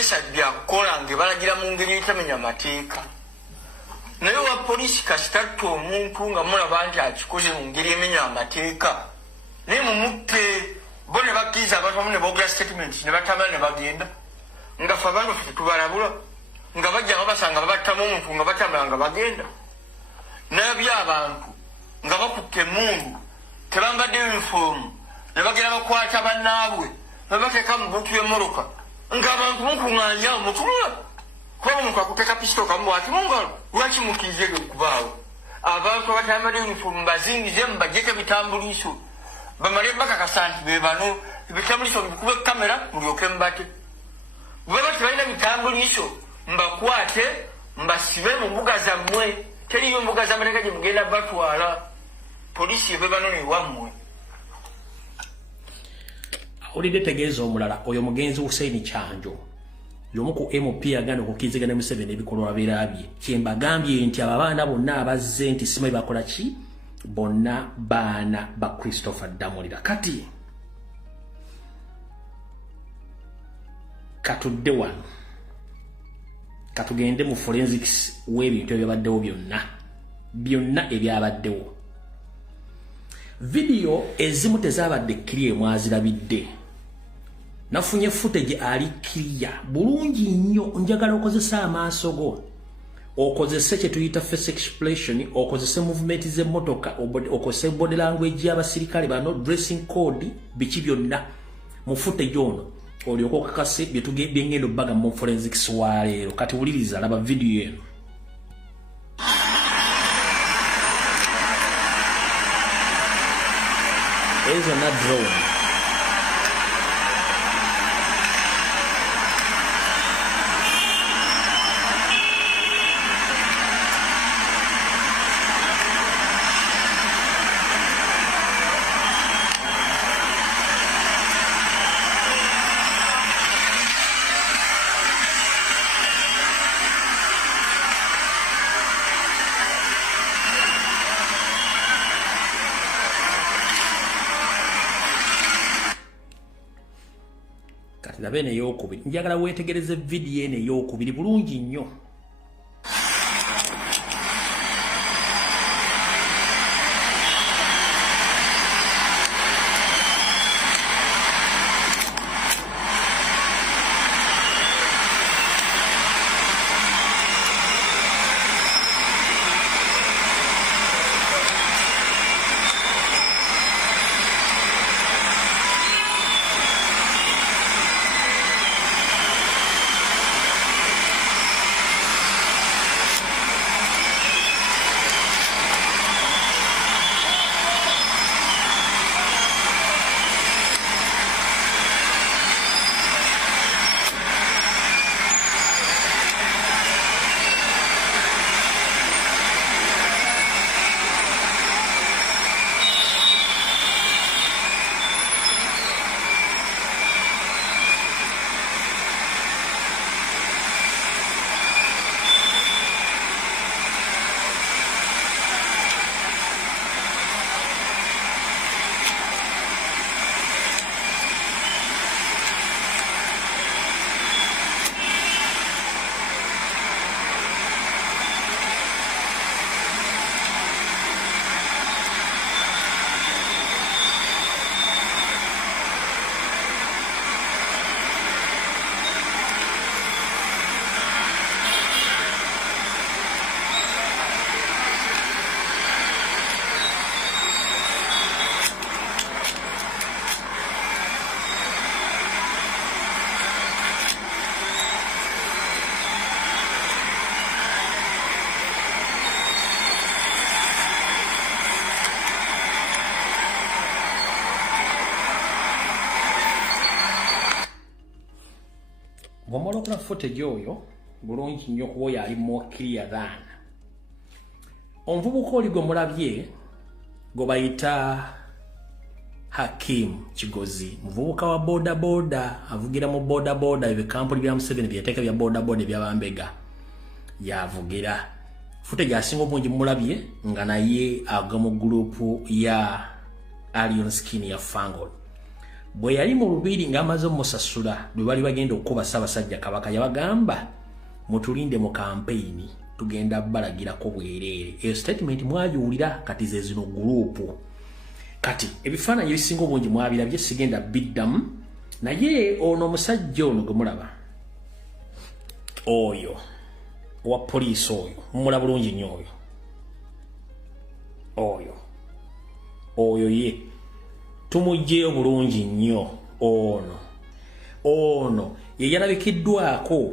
pressure bya kukola nge balagira mu ngeri etamenya mateeka naye wa polisi kasitatu omuntu nga mulaba nti akikoze mu ngeri emenya amateeka naye Mumutte bo ne bakkiriza abantu ne boogera statement ne batamala ne bagenda nga ffe abantu ffe tetubalabula nga bajja nga basanga babattamu omuntu nga batamala nga bagenda naye by'abantu nga bakutte emmundu tebambadde uniform ne bagenda bakwata bannaabwe ne bateeka mu butu y'emmoloka ng'abantu mukuŋŋaanya mutunula kuba omuntu akuteka pisito kamu ati mungalo lwaki mukkirize okubaawo abantu abatambadde uniform bazingize mubaggyeko ebitambuliiso bamale bakakasa nti be bano ebitambuliiso bikube kamera mulyoke mubate bwe bati balina bitambuliiso mbakwate mbasibe mu mbuga zammwe teriyo mbuga z'amateeka gye mugenda batwala polisi ebe bano newammwe. Awulidde tegeeza omulala oyo mugenzi Hussein Kyanjo y'omu ku MP agenda okukiriziganya Museveni ebikolwa birabye kyembagambye nti abaana bonna abazze nti simanyi bakola ki bonna baana ba Christopher Damulira kati katudde wano katugende mu forensics w'ebintu ebyabaddewo byonna ebyabaddewo video ezimu tezabadde clear mwazirabidde nafunye footage ali clear bulungi nnyo njagala okozesa amaaso go okozese kye tuyita face exploitation okozese movement z'emmotoka okozese body language y'abasirikale bano dressing code biki byonna mu footage ono olyoka okakase byengendo baga mu forensics wa leero kati wuliriza laba video eno. Is not drone. Labene eyokubiri njagala weetegereze video eno eyokubiri bulungi nnyo. Bw'omala footage oyo bulungi nnyo kuba oyo ali more clear than omuvubuka oli gwe mulabye gwe bayita Hakim Kigozi muvubuka wa boda avugira mu boda ebikampuni bya Museveni byeteeka bya boda ebyabambega yavugira footage asinga obungi mulabye nga naye aga mu group ya Alien Skin ya Fangol bwe yali mu lubiri ng'amaze omusasula bwe bali bagenda okukuba Ssaabasajja Kabaka yabagamba mutulinde mu kampeyini tugenda balagirako bwereere. Eyo statement mwagiwulira kati ze zino guruupu. Kati ebifaananyi ebisinga obungi mwabirabye sigenda biddamu naye ono omusajja ono gwe mulaba oyo owa poliisi oyo mumulaba bulungi nnyo oyo ye tumugyeyo bulungi nnyo ono ye yalabikiddwako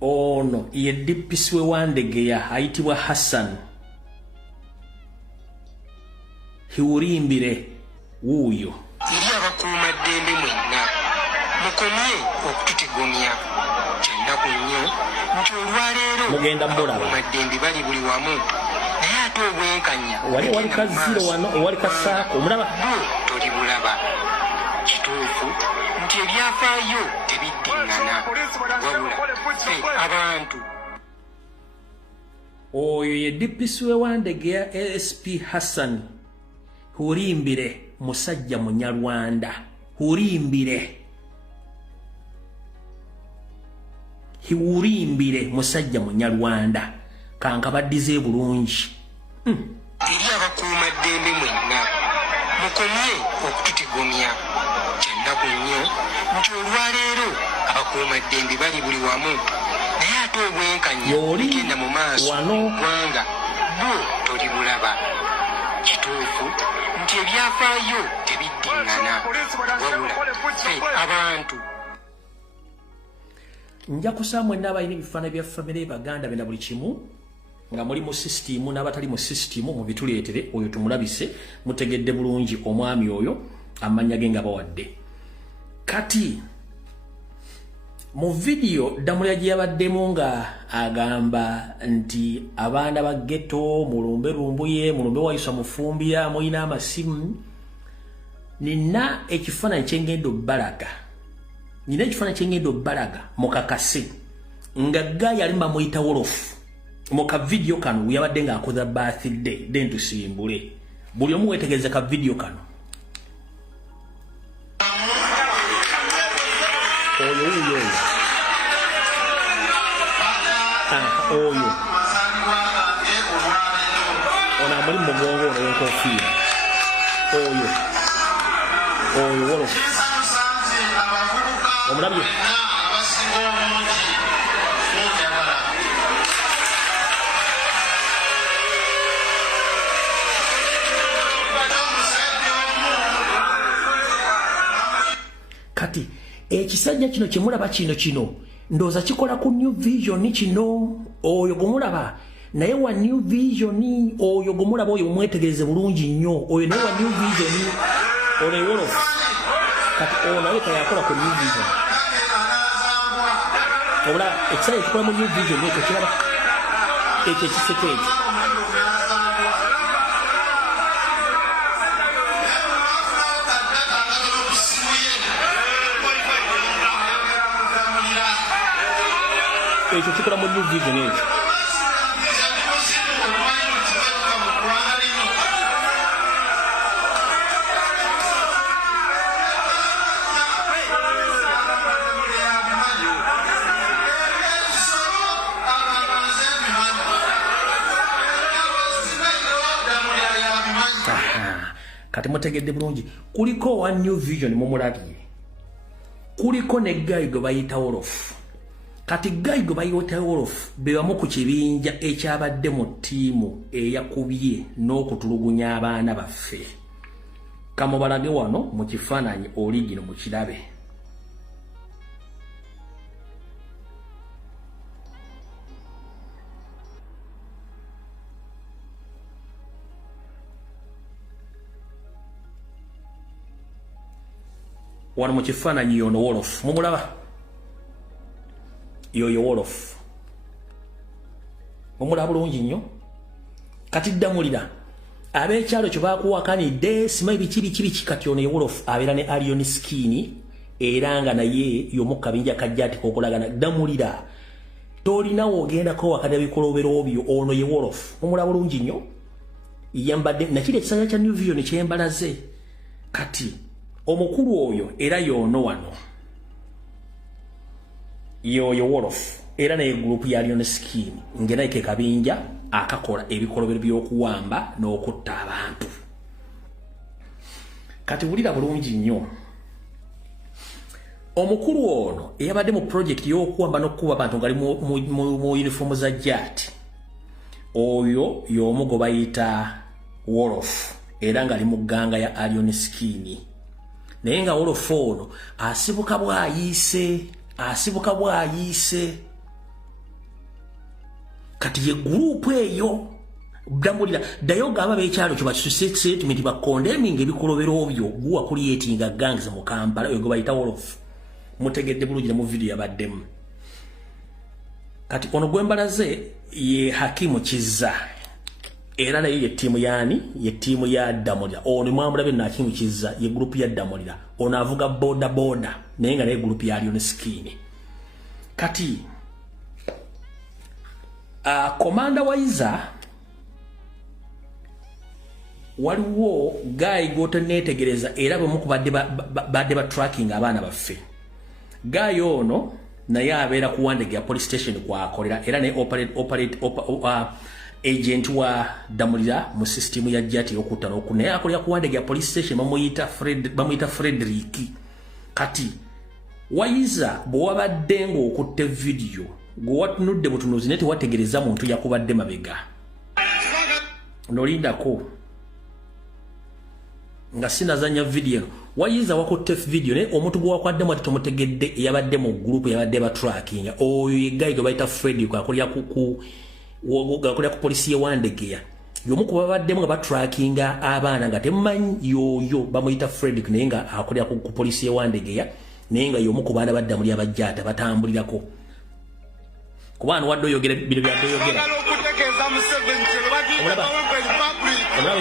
ono ye DPC we Wandegeya ayitibwa Hassan Hiwurimbire wuuyo eri abakuuma ddembe mwenna mukomye okututigomya kyennaku nnyo nti olwaleero mugenda mulaba maddembe bali buli wamu naye ate obwenkanya wali kaziro wano owali kasaako omulaba toli bulaba kituufu nti ebyafaayo tebiddiŋŋana wabula abantu oyo ye DPC we Wandegeya ASP Hassan Hiwurimbire musajja munyarwanda Hiwurimbire musajja munyarwanda kankabaddize bulungi eri abakuuma ddembe mwenna mukomye okututigomya kyennaku nnyo nti olwaleero abakuuma ddembe bali buli wamu naye ate obwenkanya bigenda mu maaso ggwanga bo toli bulaba kituufu nti ebyafaayo tebiddiŋŋana wabula abantu nja kusaba mwenna abalina ebifaananyi bya famire Baganda bena buli kimu nga muli mu sisitimu n'abatali mu sisitimu mubituleetere oyo tumulabise mutegedde bulungi omwami oyo amannya ge nga bawadde. Kati mu vidiyo Ddamula gye yabaddemu nga agamba nti abaana ba ghetto mulumbe lumbuye mulumbe wayisa mufumbira mulina amasimu nina ekifaananyi kyengenda obbalaga mukakase nga Gayi ali bamuyita wolofu mu kavidiyo kano yabadde ng'akoza birthday then tusimbule buli omu weetegereze ka vidiyo kano oyo ono amuli mu mugongo ono w'enkofiira oyo wolofu omulabye kati ekisajja kino kyemulaba kino ndooza kikola ku New Vision kino oyo gumulaba naye wa New Vision oyo gumulaba oyo mwetegereze bulungi nnyo oyo naye wa New Vision oyo wolofu kati ono naye kayakola ku New Vision obulaba ekisajja ekikola mu New Vision ekyo kiraba ekyo ekiseko ekyo ekyo kikola mu New Vision ekyo kati mutegedde bulungi kuliko wa New Vision mumulabye kuliko ne Gayi gwe bayita wolofu kati Gayi gwe bayita wolofu be bamu ku kibinja ekyabadde mu ttiimu eyakubye n'okutulugunya abaana baffe kamubalage wano mu kifaananyi oligino mu kirabe wano mu kifaananyi yono wolofu mumulaba yoyo wolofu mumulaba bulungi nnyo kati ddamulira ab'ekyalo kyo bakuwakanidde simanyi biki kati ono ye wolofu abeera ne Allion Skin era nga naye y'omu kabinja kajja ati kokolagana ddamulira tolinawo ogendako wakati ebikolobero byo ono ye wolofu mumulaba bulungi nnyo yambadde nakiri ekisanja kya New Vision kyembalaze kati omukulu oyo era yono wano yoyo Wolof era naye group ya Lion Skin ngena ike kabinja akakola ebikolobero by'okuwamba n'okutta abantu kati bulira bulungi nnyo omukulu ono eyabadde mu project y'okuwamba n'okukuba abantu ngali mu uniform za jati oyo y'omugo bayita Wolof era ngali mu gganga ya Lion Skin naye nga Wolof ono asibuka bw'ayiise kati ye group eyo Dambulira dayo gaba bekyalo kyo basuse statement bakondeming ebikolobero byo guwa creating gangs mu Kampala oyo bayita Wolof mutegedde bulungi mu video yabaddemu kati ono gwembalaze ye Hakimu Kizza era naye ye timu yani ye timu ya Addamu ono mwamulabe na Hakimu Kizza ye group ya Addamu ono avuga boda naye nga naye group ya Lion Skin kati komanda waiza waliwo guy goto netegereza era bwe mukubadde badde ba tracking abaana baffe guy ono naye abeera ku Wandege ya police station kwakolera era ne agent wa Damulira mu system ya jati okutana okunaye akolera ku Wandege ya police station bamuyita Frederick kati waiza bwe wabadde ng'okutte video gwe watunudde butunuzi nete wategereza muntu yakubadde mabega nolindako nga sinazanya video wayiza wakutte video ne omuntu gwe wakwaddemu ati tomutegedde yabadde mu group yabadde ba tracking oyo yegayi gwe bayita Freddy akolera ku polisi ye Wandege yomu kuba baddemu nga ba tracking abaana nga temanyi yoyo bamuyita Freddy naye nga akolera ku polisi ye Wandege naye nga yomu ku baana badda muli abajjata batambulirako kubana waddo yogera bino byaddo yogera omulaba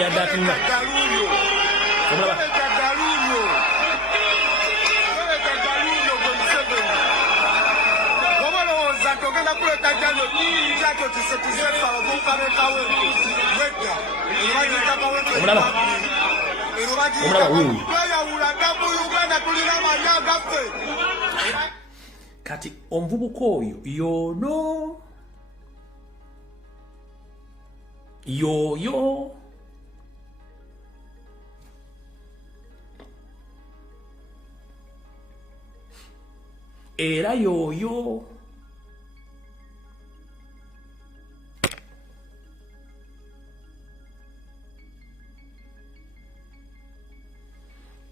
yaddatunga omulaba kati omuvubuka oyo yoyo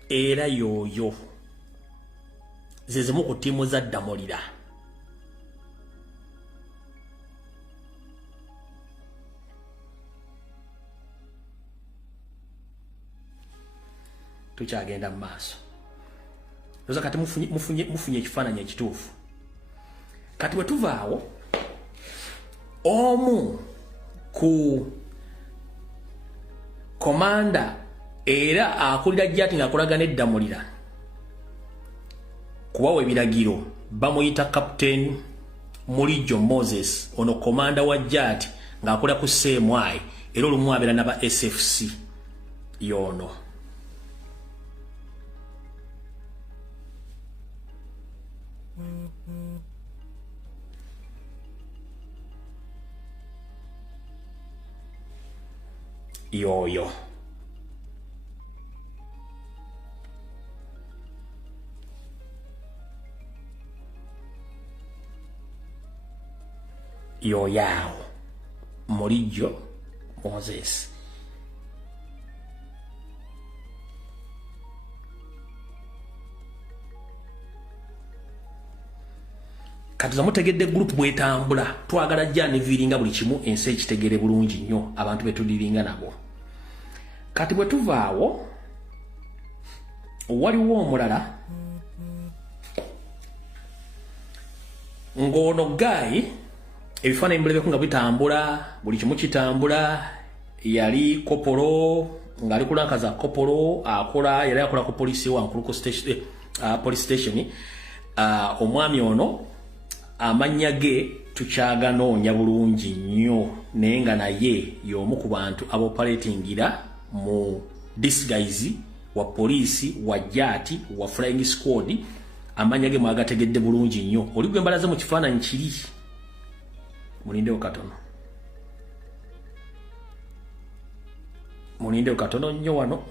era yoyo zezimu ku tiimu za Damulira tukyagenda mu maaso loza kati mufunye ekifaananyi ekituufu kati bwe tuvaawo omu ku komanda era akulira jati ng'akolaga n'Eddamulira kubawa ebiragiro bamuyita Captain Mulijo Moses ono komanda wa jati ng'akolera ku CMI era olumu abeera n'aba SFC yono yoyo yoyao Mulijo Moses katuza mutegedde group bwetambula twagala jani viringa buli kimu ensi ekitegere bulungi nnyo abantu betudiringa nabo kati bwe tuvaawo waliwo omulala ngono guy ebifaananyi mulebeko nga bitambula buli kimu kitambula yali kopolo ng'ali kulankaza kopolo akola yali akola ku polisi wankulu ku police station omwami ono amannya ge tukyaganoonya bulungi nnyo naye nga naye y'omu ku bantu aboperatingira mu disguise wa poliisi wa jaati wa flying squad amanya ge mwagategedde bulungi nnyo oli gwe mbalaze mu kifaananyi kiri mulindewo katono nnyo wano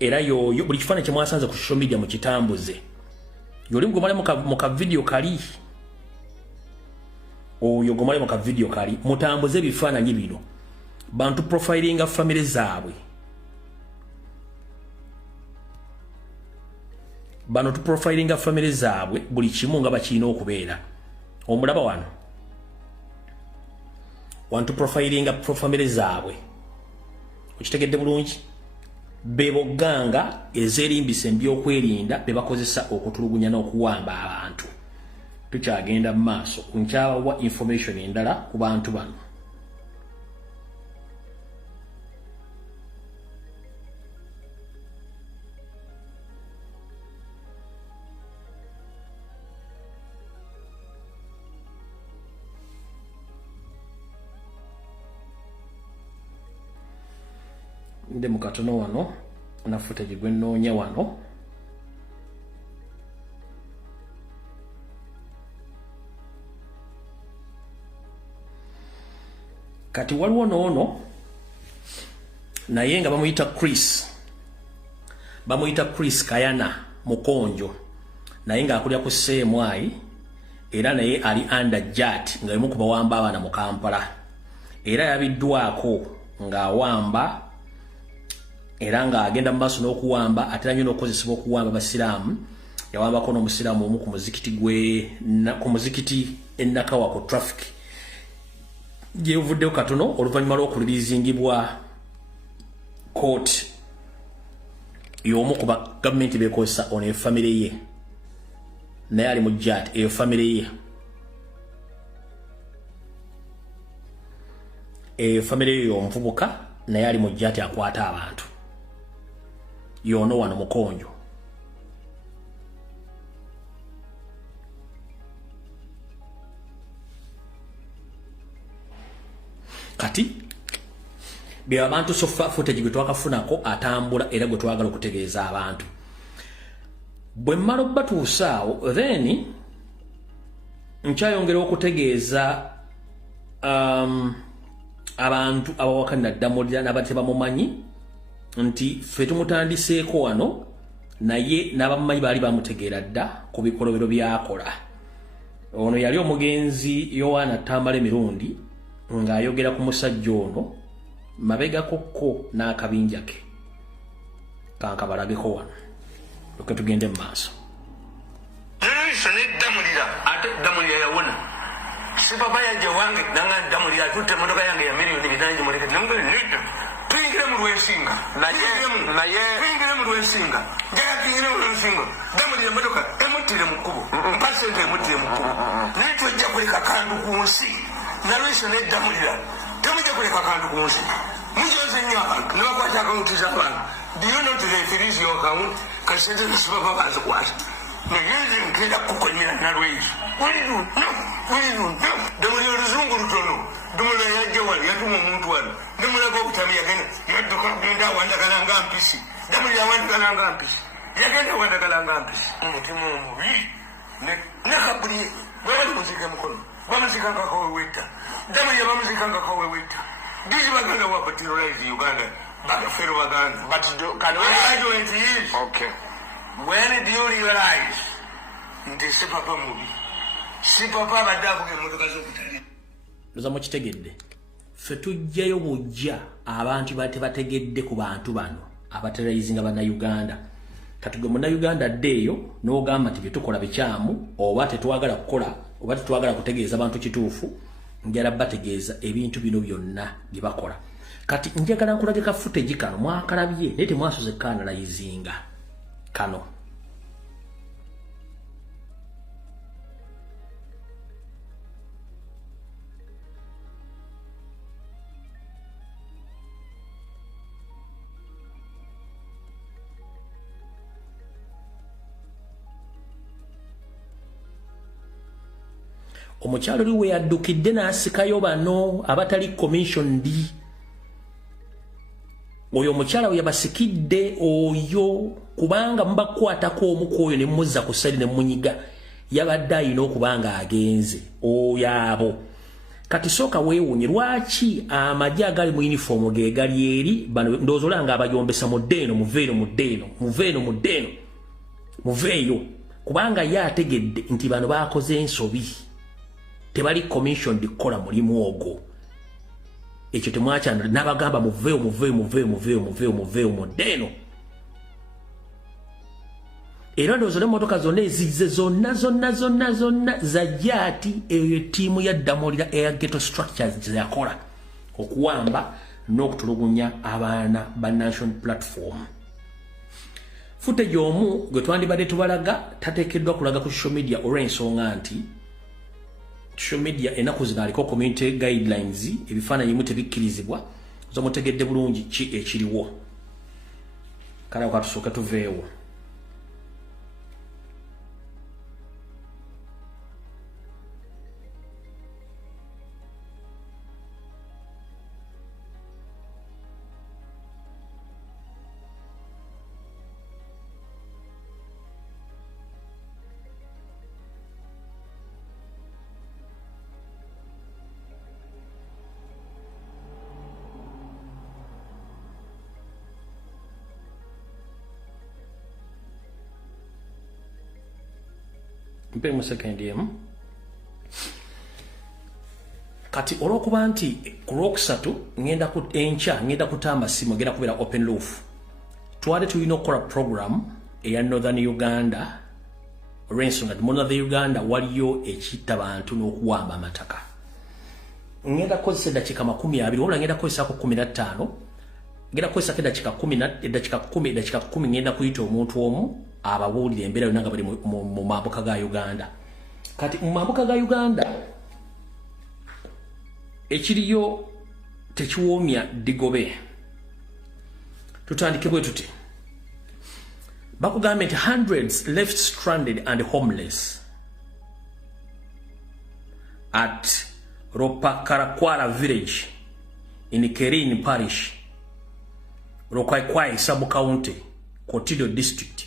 era yoyo buli kifaananyi kye mwasanze ku social media mukitambuze yoli gomale mu ka video kali oyo gomale mu ka video kali mutambuze ebifaananyi bino bantu profilinga family zaabwe bano tuprofilinga family zaabwe buli kimu nga bakirina okubeera omulaba wano wantu profilinga family zaabwe okitegedde bulungi beboganga ezerimbisa ebyokwerinda bebakozesa okutulugunya n'okuwamba abantu tukyagenda mu maaso nkyabawa information endala ku bantu bano nde mukatono wano na footage gwe nnoonya wano kati waliwo noono naye nga bamuyita Chris Kayana Mukonjo naye nga akulya ku CMI era naye ali under JAT nga yemu ku bawamba abaana mu Kampala era yabiddwako ng'awamba era nga agenda maaso n'okuwamba ate nnyo n'okozesebwa okuwamba basiraamu yawambako n'omusiraamu omu ku muzikiti Nakawa ku traffic gyevuddeyo katono oluvannyuma lw'okulibizingibwa court y'omu ku bagavumenti beekozesa ono efamire ye naye ali mu JAT eyo famire ye famire ye y'omuvubuka naye ali mu JAT akwata abantu yono wano Mukonjo kati bya abantu sofa footage gwe twakafunako atambula era gwe twagala okutegeeza abantu bwe mmalo batuusaawo then nkyayongera okutegeeza abantu abawakanira Addamu n'abate bamumanyi nti ffe tumutandiseeko wano naye n'abamumanyi baali bamutegeera dda ku bikolobero byakola ono yali omugenzi Yowaana Tambala emirundi ng'ayogera ku musajja ono mabegakokko n'akabinja ke kankabalageko wano oke tugende mu maaso ate Damulira yawona si papa yajja wange nanga Damulira atutte emotoka yange ya miliyoni bitanji muleke namugenda tuyingire mu Lwensinga tuyingire mu Lwensinga njaga tuyingire mu Lwensinga Damulira emotoka emuttire mu kkubo mpasente emuttire mu kkubo naye tojja kuleka kandu ku nsi nalwisa ne Damulira temujja kuleka kandu ku nsi mujoze nnyo abantu ne bakwata akawunti z'abantu do you know to refuse your account kasente nasipapa bazikwata naye nkenda kukonyera nalwezi Damulira oluzungu lutono Damulira yajja wano yatuma omuntu wano Damulira obutami yagenda yagenda awandagala nga mpisi Damulira awandagala nga mpisi yagenda awandagala nga mpisi omutima omubi nekabuli babali muzika mukono bamuzikangako wewetta Damulira bamuzikangako wewetta disi baganda wabaterrorize Uganda bagafero baganda but argument is okay when do you realize nti si papa mubi si papa abadde avuga emmotoka z'okutali loza mukitegedde ffe tujjayo bujja abantu tebategedde ku bantu bano abaterrorizing bannayuganda kati gwe munnayuganda addeeyo n'ogamba nti bye tukola bikyamu oba tetwagala kukola oba tetwagala kutegeeza abantu kituufu njala bategeeza ebintu bino byonna bye bakola kati njagala nkulage ka footage kano mwakalabye naye temwasoze kanalayizinga kano omukyalo liwe yaddukidde n'asikayo bano abatali commissioned. Oyo omukyala we yabasikidde oyo kubanga mubakwatako omu ku oyo ne muzza ku side ne munyiga yabadde ayina okubanga agenze oyo abo. Kati sooka weewuunye lwaki amagye agali mu uniform ge gali eri bano ndowooza olanga abayombesa muddeeno muveeyo kubanga ye ategedde nti bano baakoze ensobi tebali commissioned kukola mulimu ogwo. Ekyo temwakyandula n'abagamba muveeyo muddeeno. Era ndowooza n'emmotoka zonna ezizze zonna zajja ati eyo ttiimu ya Addamu Air Ghetto Structures yakola okuwamba n'okutulugunya abaana ba National Platform. Footage omu gwe twandibadde tubalaga tateekeddwa kulaga ku social media olw'ensonga nti social media ennaku zino aliko community guidelines ebifaananyi mu tebikkirizibwa zo mutegedde bulungi ki ekiriwo. Kale katusooke tuveewo. Mpe mu second yemu. Kati olwokuba nti ku lwokusatu ngenda kutamba simu ngenda kubeera open roof. Twali tulina okukola program eya Northern Uganda olw'ensonga mu Northern Uganda waliyo ekitta bantu n'okuwamba amataka. Ngenda kukozesa eddakiika 20 wabula ngenda kukozesako 15 ngenda kukozesako eddakiika 10 ngenda kuyita omuntu omu ababuulire embeera yonna nga bali mu mambuka ga Uganda. Kati mu mambuka ga Uganda ekiriyo tekiwoomya digobe. Tutandike bwe tuti. Bakugambye nti hundreds left stranded and homeless at Ropakarakwara village in Kerin parish, Rokwaikwai sub-county, Kotido district,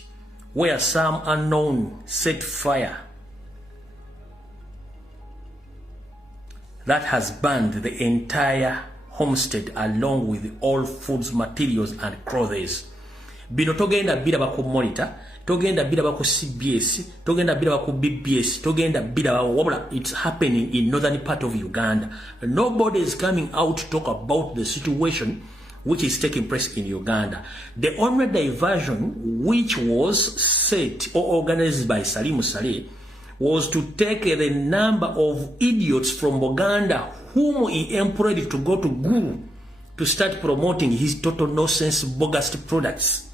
where some unknown set fire that has burned the entire homestead along with all foods, materials and clothes. Bino togenda biraba ku monitor, togenda biraba ku CBS, togenda biraba ku BBS, togenda biraba wabula. It's happening in northern part of Uganda. Nobody is coming out to talk about the situation which is taking place in Uganda. The only diversion which was set or organized by Salim Saleh was to take the number of idiots from Uganda whom he employed to go to Guru to start promoting his total nonsense bogus products,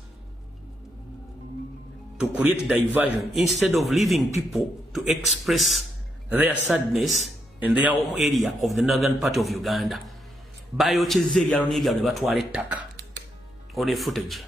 to create diversion instead of leaving people to express their sadness in their home area of the northern part of Uganda. Bayocheze ebyalo n'ebyalo ne batwala ettaka. On footage.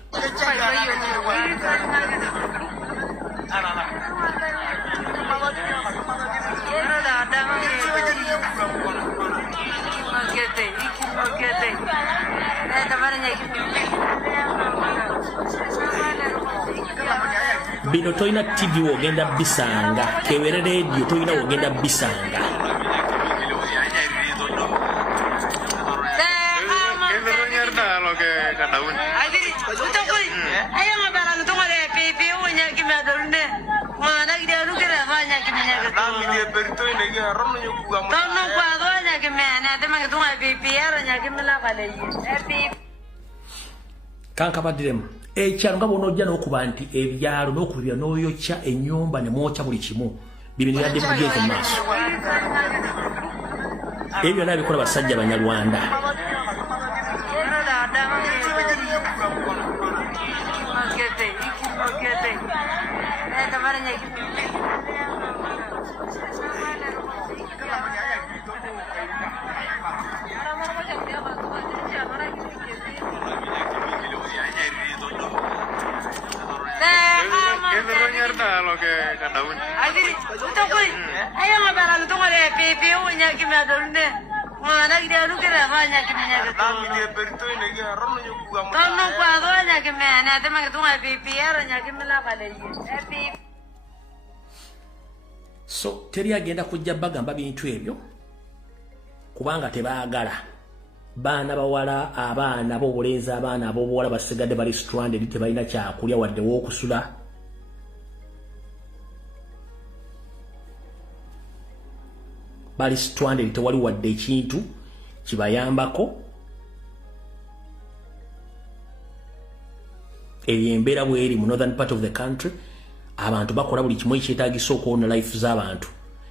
Bino toyina TV wogenda bisanga, kewere radio toyina wogenda bisanga. Kankabadiremu ekyalo nga bonojja n'okuba nti ebyalo n'okubira n'oyokya ennyumba ne mwokya buli kimu bibino yadde mugeze mu maaso. Ebyo byonna bikola basajja Banyarwanda. So teri agenda kujja bagamba bintu ebyo kubanga tebaagala baana bawala abaana b'obulenzi abaana ab'obuwala basigadde bali stranded tebalina kyakulya wadde w'okusula. Bali stranded tewali wadde ekintu kibayambako. Eyo embeera bweri mu northern part of the country abantu bakola buli kimu ekyetaagisa okuwona life z'abantu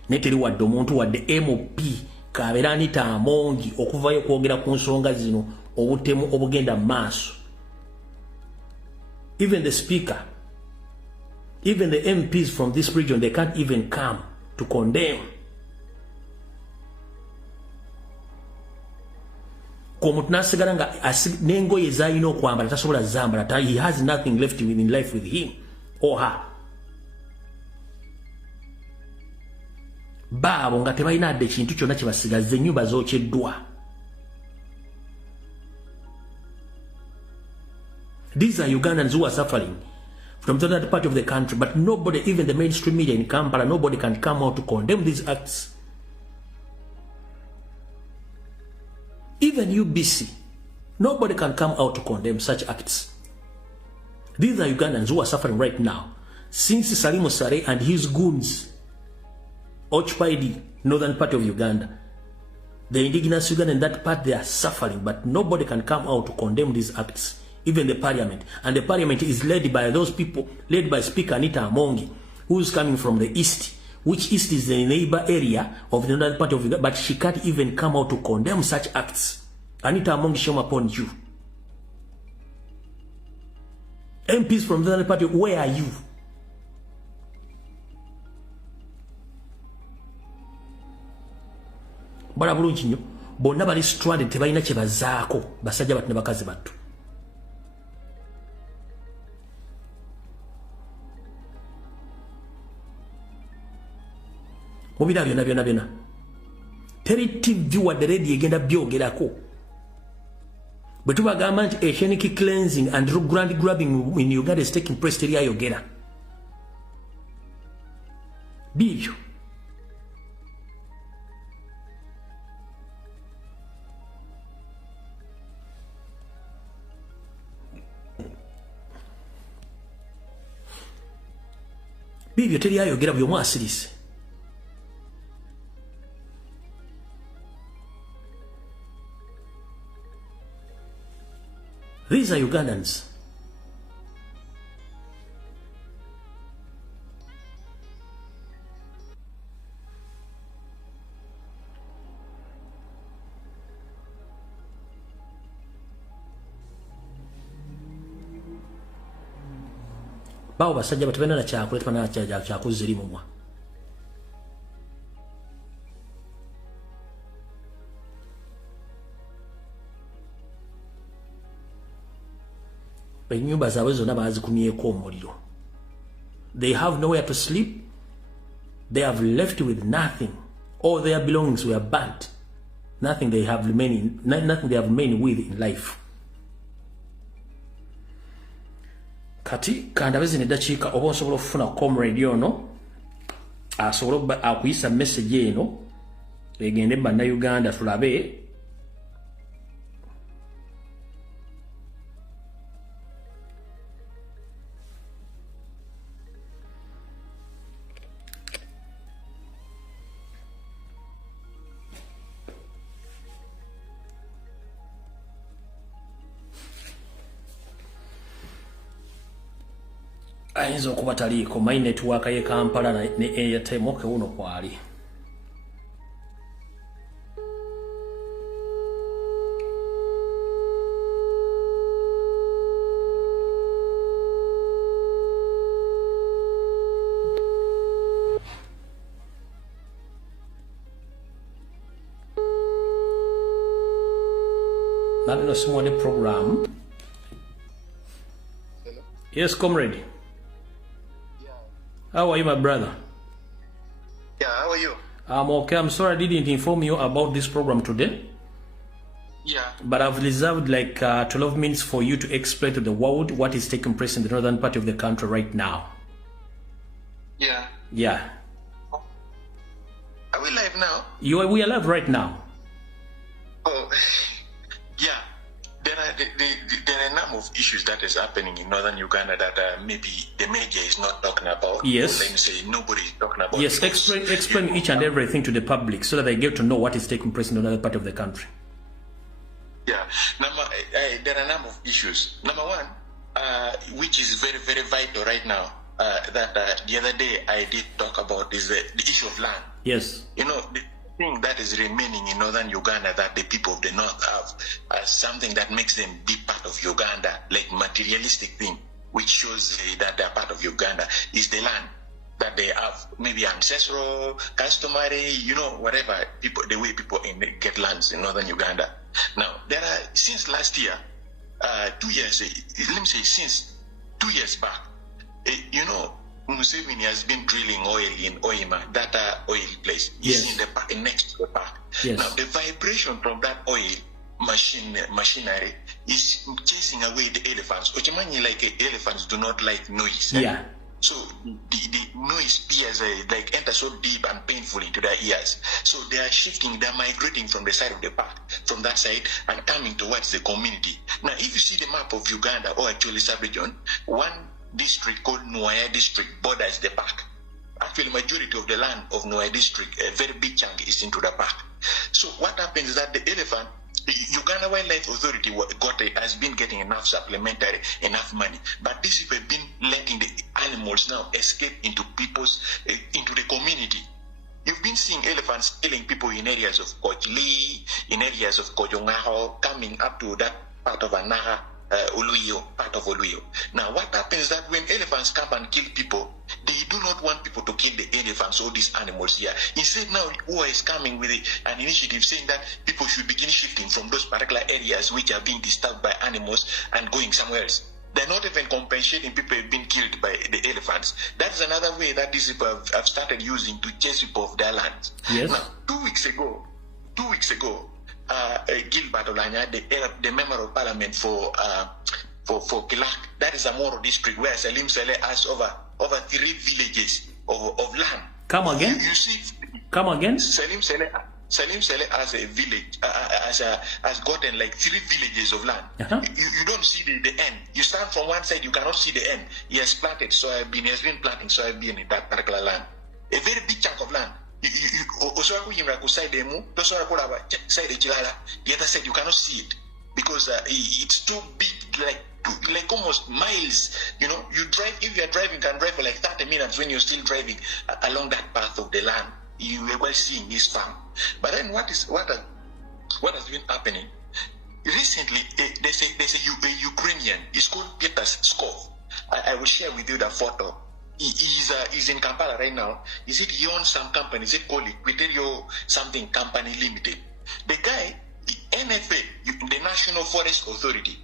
naye teri wadde omuntu wadde MOP kabeera Anita Amongi okuvayo okwogera ku nsonga zino obutemu obugenda mu maaso. Even the speaker, even the MPs from this region, they can't even come to condemn. Komuntu nasigala nga n'engoye z'alina okwambala tasobola zambala. He has nothing left in life with him or her. Baabo nga tebalina adde ekintu kyonna kye basigaze, ennyumba zookeddwa. These are Ugandans who are suffering from the other part of the country, but nobody, even the mainstream media in Kampala, nobody can come out to condemn these acts. Even UBC, nobody can come out to condemn such acts. These are Ugandans who are suffering right now. Since Salimu Sare and his goons occupied the northern part of Uganda, the indigenous Uganda in that part, they are suffering, but nobody can come out to condemn these acts, even the parliament. And the parliament is led by those people, led by Speaker Anita Amongi, who is coming from the east, which east is the neighbor area of the northern part of Uganda, but she can't even come out to condemn such acts. Anita Amongi, shame upon you. MPs from the northern party, where are you? Bala bulungi nnyo bonna bali stranded tebalina kye bazaako basajja battu ne bakazi battu. Mubira byonna teri TV wadde radio egenda byogerako bwe tubagamba nti ethnic cleansing and grand grabbing in Uganda is taking place teri ayogera bibyo. Bibyo teri ayogera byo mwasirise. These are Ugandans. Bawo basajja batubena na kyakule tubana kyakuziri mumwa. Enyumba zaabwe zonna bazikumyeko omuliro. They have nowhere to sleep. They have left with nothing. All their belongings were burnt. Nothing they have remaining with in life. Kati kandabeze ne dakiika oba osobola okufuna comrade ono asobola akuyisa message eno egende bannayuganda tulabe. Ayinza okuba taliiko my network ye Kampala ne Airtime oke uno kwali. Nalino simone program. Hello? Yes, comrade. How are you, my brother? Yeah, how are you? I'm okay. I'm sorry I didn't inform you about this program today. Yeah. But I've reserved like 12 minutes for you to explain to the world what is taking place in the northern part of the country right now. Yeah. Yeah. Are we live now? We are live right now. Oh, yeah. There are a number of issues that is happening in northern Uganda that maybe the media is not talking about. Yes. Let me say nobody is talking about. Yes, explain each and everything to the public so that they get to know what is taking place in another part of the country. Yeah. There are a number of issues. Number one, which is very, very vital right now, that the other day I did talk about is the issue of land. Yes. You know, the thing that is remaining in northern Uganda that the people of the north have as something that makes them be part of Uganda, like materialistic thing, which shows that they're part of Uganda, is the land that they have, maybe ancestral, customary, you know, whatever, people, the way people get lands in northern Uganda. Now, there are, since last year, 2 years, let me say since 2 years back, you know, Museveni has been drilling oil in Oima, that oil place. Yes. In the park, next to the park. Yes. Now, the vibration from that oil machinery is chasing away the elephants. Ochimani, like elephants do not like noise. Yeah. So the noise peers like enter so deep and painful into their ears. So they are shifting, they are migrating from the side of the park, from that side, and coming towards the community. Now, if you see the map of Uganda, or actually sub-region, one district called Nwaya district borders the park. Actually, majority of the land of Nwaya district, a very big chunk, is into the park. So what happens is that the elephant, the Uganda Wildlife Authority has been getting enough supplementary, enough money, but these people have been letting the animals now escape into into the community. You've been seeing elephants killing people in areas of Kojli, in areas of Kojongaho, coming up to that part of Anaha, part of Oluyo. Now, what happens is that when elephants come and kill people, they do not want people to kill the elephants or these animals here. Instead, now UA is coming with an initiative saying that people should begin shifting from those particular areas which are being disturbed by animals and going somewhere else. They're not even compensating people who've been killed by the elephants. That's another way that these people have started using to chase people off their lands. Yes. Now, 2 weeks ago, Gilbert Olanya, the member of parliament for Kilak, that is a Moro district where Salim Saleh has over 3 villages of land. Come again? You see, Come again? Salim Saleh has a village, has gotten like 3 villages of land. You don't see the end. You stand from one side, you cannot see the end. He has planted soybean, he has been planting soybean in that particular land. A very big chunk of land. The other side you cannot see it because it's too big, like almost miles. You know, you drive, if you are driving, you can drive for like 30 minutes when you're still driving along that path of the land. You are seeing this farm. But then what has been happening recently? There's a Ukrainian. It's called Peter Skov. I will share with you the photo. He's in Kampala right now. He owns some company. Is it called Equatorial something company limited? The guy, the NFA, the National Forest Authority,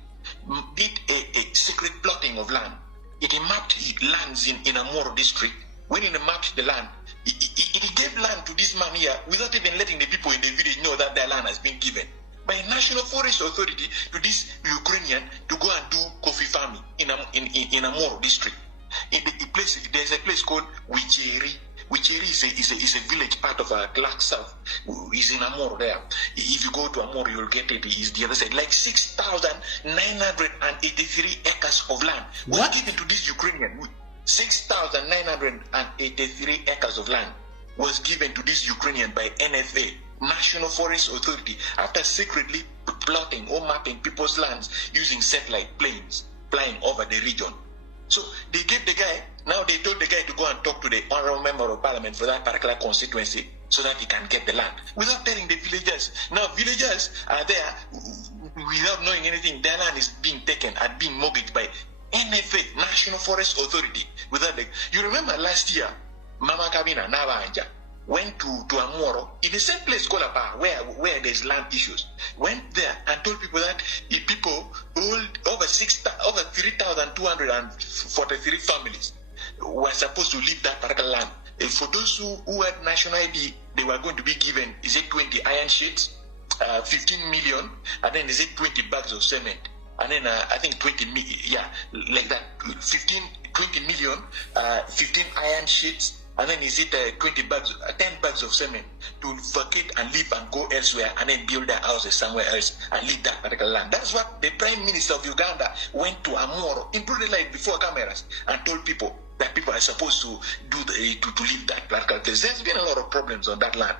did a secret plotting of land. It mapped lands in a Moro district. When he mapped the land, it gave land to this man here without even letting the people in the village know that their land has been given by National Forest Authority to this Ukrainian to go and do coffee farming in a Moro district. There's a place called Wicheri. Wicheri is a village part of Clark South. Is in Amor there. If you go to Amor, you'll get it. Is the other side. Like 6,983 acres of land was given to this Ukrainian. 6,983 acres of land was given to this Ukrainian by NFA, National Forest Authority, after secretly plotting or mapping people's lands using satellite planes flying over the region. So they gave the guy, now they told the guy to go and talk to the honorable member of parliament for that particular constituency so that he can get the land without telling the villagers. Now villagers are there without knowing anything. Their land is being taken and being mortgaged by NFA, National Forest Authority. You remember last year, Mama Kabina Nabanja went to Amoro in the same place called Apa, where there's land issues. Went there and told people that people over 3,243 families were supposed to leave that particular land. For those who had national ID, they were going to be given, is it 20 iron sheets, 15 million, and then is it 20 bags of cement, and then I think 20 like that, 20 million, 15 iron sheets, and then is it 10 bags of cement to vacate and leave and go elsewhere, and then build their houses somewhere else and leave that particular land. That's what the Prime Minister of Uganda went to Amoro in broad daylight before cameras and told people that people are supposed to do to leave that particular place. There's been a lot of problems on that land.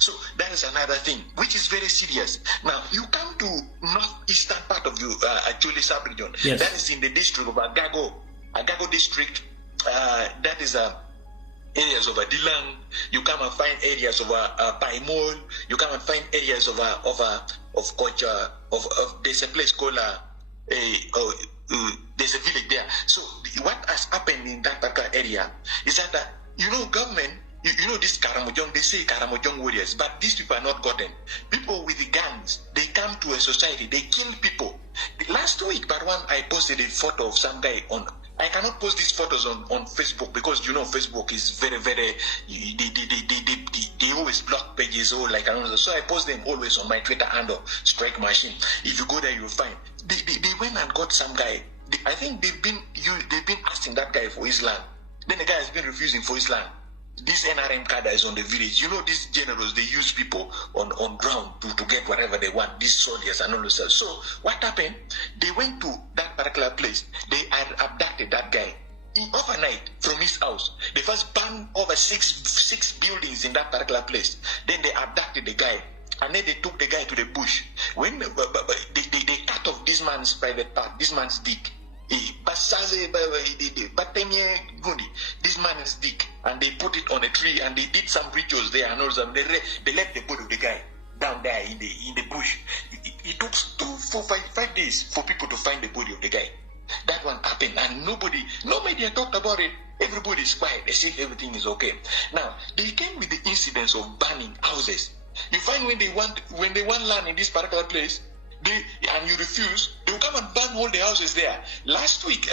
So that is another thing, which is very serious. Now, you come to northeastern part of Acholi sub-region. Yes. That is in the district of Agago district. That is areas of Dilang. You come and find areas of Paimol. You come and find areas of Kocha. There's a place called there's a village there. So what has happened in that particular area is that government. You know this Karamojong, they say Karamojong warriors, but these people are not gotten. People with the guns, they come to a society, they kill people. Last week, I posted a photo of some guy on. I cannot post these photos on Facebook because Facebook is very, very. They always block pages or like another. So I post them always on my Twitter handle, Strike Machine. If you go there, you'll find they went and got some guy. I think they've been asking that guy for his land. Then the guy has been refusing for his land. This NRM cadre is on the village. These generals, they use people on ground to get whatever they want, these soldiers and all this stuff. So what happened? They went to that particular place. They had abducted that guy. Overnight from his house. They first burned over six buildings in that particular place. Then they abducted the guy. And then they took the guy to the bush. When they cut off this man's private part, this man's dick. This man's dick, and they put it on a tree, and they did some rituals there, and also they left the body of the guy down there in the bush. It took 5 days for people to find the body of the guy. That one happened, and no media talked about it. Everybody's quiet. They say everything is okay. Now they came with the incidents of burning houses. You find when they want land in this particular place, and you refuse, they will come and burn all the houses there. Last week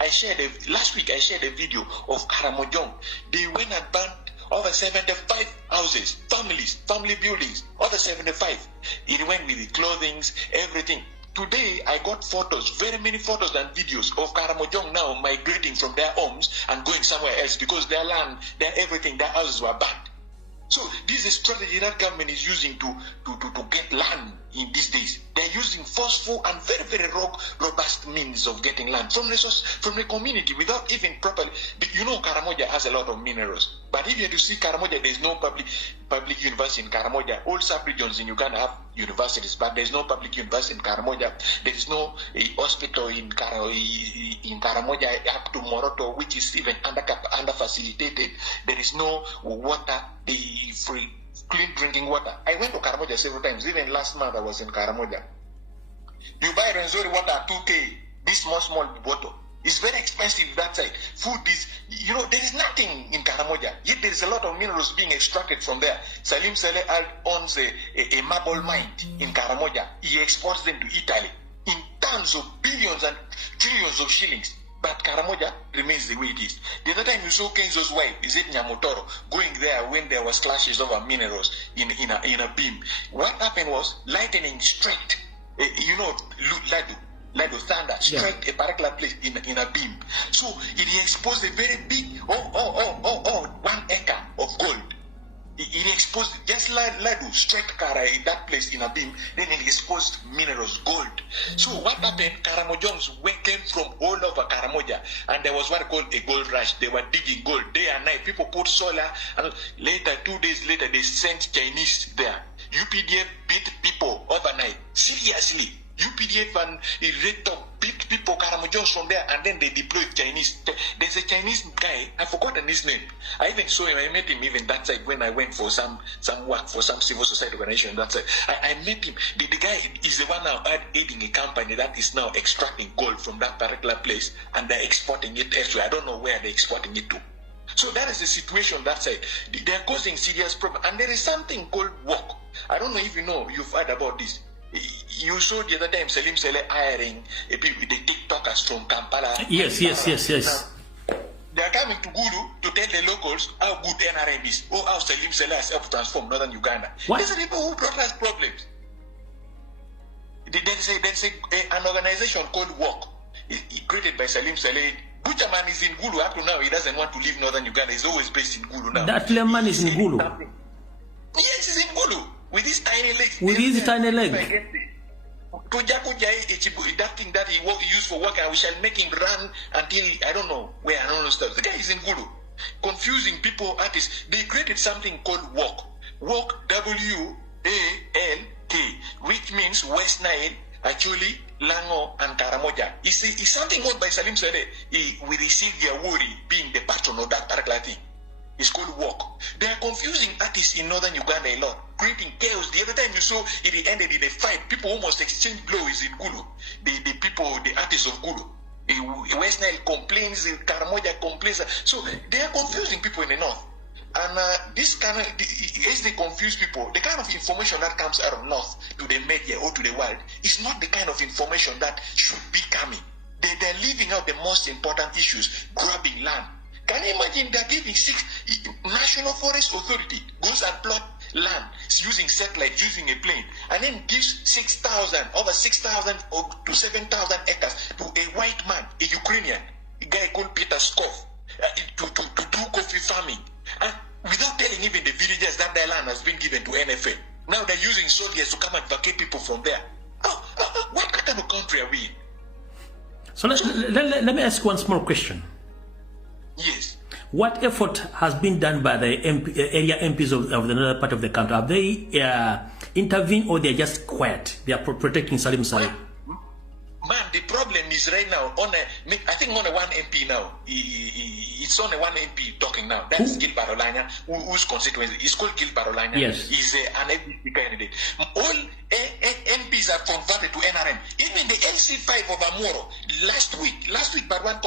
I shared a video of Karamojong. They went and burned over 75 houses, family buildings, over 75. It went with the clothing, everything. Today I got photos, very many photos and videos of Karamojong now migrating from their homes and going somewhere else because their land, their everything, their houses were burned. So this is a strategy that government is using to get land in these days. They're using forceful and very, very robust means of getting land from the community without even properly. Karamoja has a lot of minerals. But if you have to see Karamoja, there's no public university in Karamoja. All sub-regions in Uganda have universities, but there's no public university in Karamoja. There is no hospital in Karamoja up to Moroto, which is even under-facilitated. There is no water, free clean drinking water. I went to Karamoja several times. Even last month I was in Karamoja. You buy Renzori water 2K, this small bottle. It's very expensive that side. Food is, there is nothing in Karamoja. Yet there is a lot of minerals being extracted from there. Salim Saleh owns a marble mine in Karamoja. He exports them to Italy in tons of billions and trillions of shillings. But Karamoja remains the way it is. The other time you saw Kenzo's wife, is it Nyamotoro, going there when there was clashes over minerals in a beam. What happened was lightning struck, Lado thunder struck a particular place in a beam. So it exposed a very big 1 acre of gold. It exposed, just Ladu struck in that place in a beam, then it exposed minerals, gold. So what happened, Karamojongs came from all over Karamoja, and there was what called a gold rush. They were digging gold day and night. People put solar, and later, 2 days later, they sent Chinese there. UPDF beat people overnight. Seriously. UPDF and Red Top beat people, Karamojongs from there, and then they deployed Chinese. There's a Chinese guy, I've forgotten his name. I even saw him, I met him even that side when I went for some work for some civil society organization that side. I met him. The guy is the one now aiding a company that is now extracting gold from that particular place, and they're exporting it elsewhere. I don't know where they're exporting it to. So that is the situation that side. They're causing serious problem. And there is something called work. I don't know if you've heard about this. You saw the other time Salim Saleh hiring the TikTokers from Kampala. Yes. They are coming to Gulu to tell the locals how good NRM is, or how Salim Saleh has helped transform northern Uganda. What? These are people who brought us problems. There's an organization called WORK, created by Salim Saleh. Butcherman is in Gulu up to now. He doesn't want to leave northern Uganda. He's always based in Gulu now. That man is in Gulu. Yes, he's in Gulu with his tiny legs. With his tiny leg. That thing that he used for work, and we shall make him run until I don't know where, I don't know stuff. The guy is in Gulu, confusing people, artists. They created something called WALK. WALK, W-A-L-K, which means West Nile, actually Lango and Karamoja. It's something owned by Salim Saleh. We received the award being the patron of that particular thing. It's called WALK. They are confusing artists in northern Uganda a lot, creating chaos. The other time you saw it ended in a fight. People almost exchanged blows in Gulu. The artists of Gulu. West Nile complains, Karamoja complains. So they are confusing people in the north. And this kind of, as they confuse people, the kind of information that comes out of north to the media or to the world is not the kind of information that should be coming. They're leaving out the most important issues, grabbing land. Can you imagine they're giving National Forest Authority goes and plot land using satellite, using a plane, and then gives over 6,000 to 7,000 acres to a white man, a Ukrainian, a guy called Peter Skov, to do coffee farming. And without telling even the villagers that their land has been given to NFA. Now they're using soldiers to come and vacate people from there. What kind of country are we in? So let me ask one small question. Yes. What effort has been done by the area MPs of the northern part of the country? Have they intervened, or they're just quiet? They are protecting Salim Saleh? Man, the problem is right now I think on a one MP now. It's on a one MP talking now. That's Gil Barolanya, whose constituency is called Gil Barolanya. Yes. He's an FDC candidate. All MPs are converted to NRM. Even the LC5 of Amoro last week, Barwan